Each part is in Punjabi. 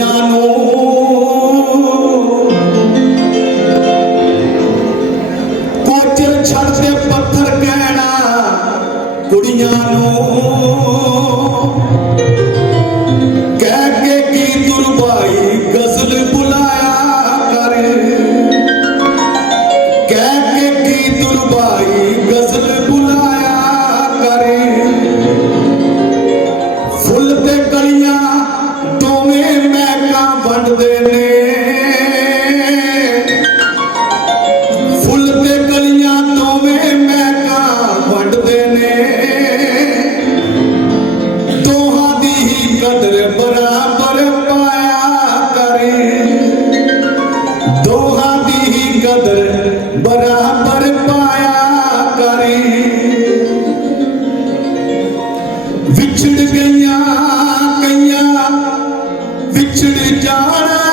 ਦੁਨੀਆ ਨੂੰ। ਕੋਚਰ ਛੱਡ ਤੇ ਪੱਥਰ ਕਹਿਣਾ ਕੁੜੀਆਂ ਨੂੰ। ਕਦਰ ਬਰਾਬਰ ਪਾਇਆ ਕਰੇ। ਦੋਹਾਂ ਦੀ ਹੀ ਕਦਰ ਬਰਾਬਰ ਪਾਇਆ ਕਰੇ। ਵਿਛੜ ਗਈਆਂ ਕਈਆਂ, ਵਿਛੜ ਜਾਣਾ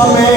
Amen.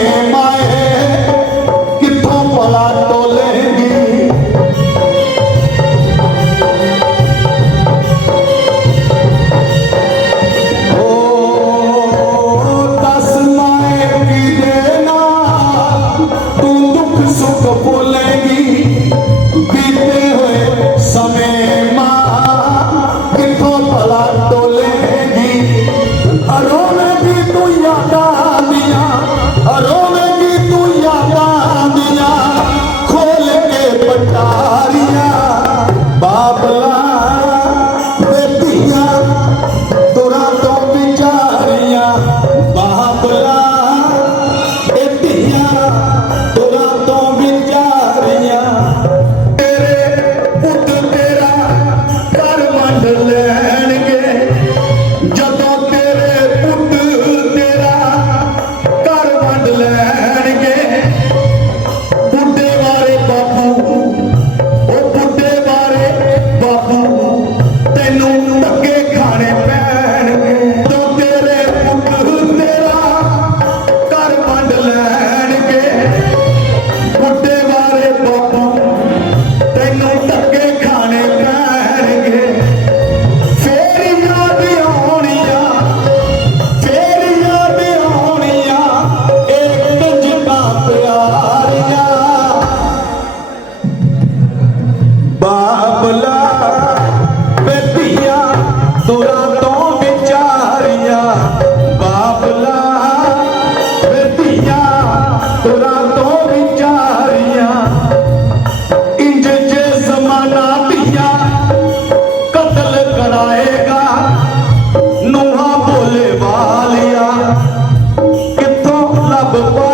but why?